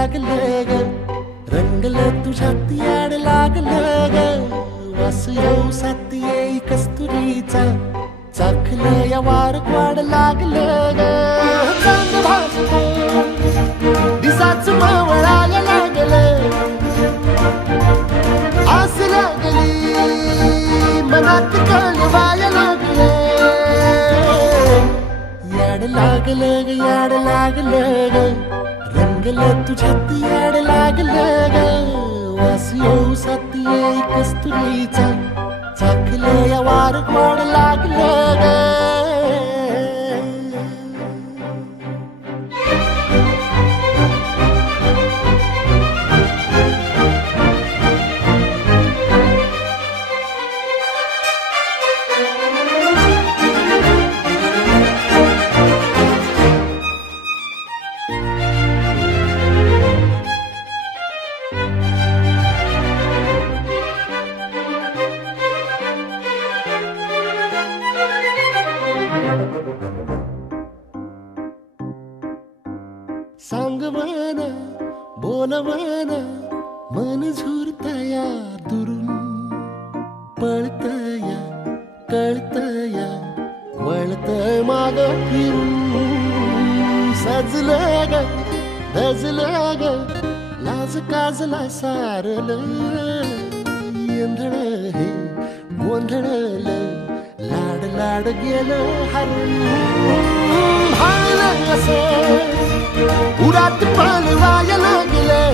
लागलं ग, रंगलं तुझ्यात याड लागलं ग. वास येऊ साथ येई कस्तुरीचा, चाखलं या वार वाढ लागलं ग. चांद भाजलं दिसाच मावळायला लागलं, आस लागली मनात कळवायला लागलं. याड लागलं ग, याड लागलं ग, रंगलं तुझ्यात याड लागलं ग. वास येऊ साथ येई कस्तुरीचा, चाखलं या वार वाढ लागलं ग. सांगवना बोलवना मन झुरतया दुरून, पळतया कळतया वळतय माग फिरून. सजलं ग धजलं ग, लाज काजला सारलं, येंधळ हे गोंधळलं, लाड लाड गेलं हरून. भाळलं असं उरात पालवायला गेलं,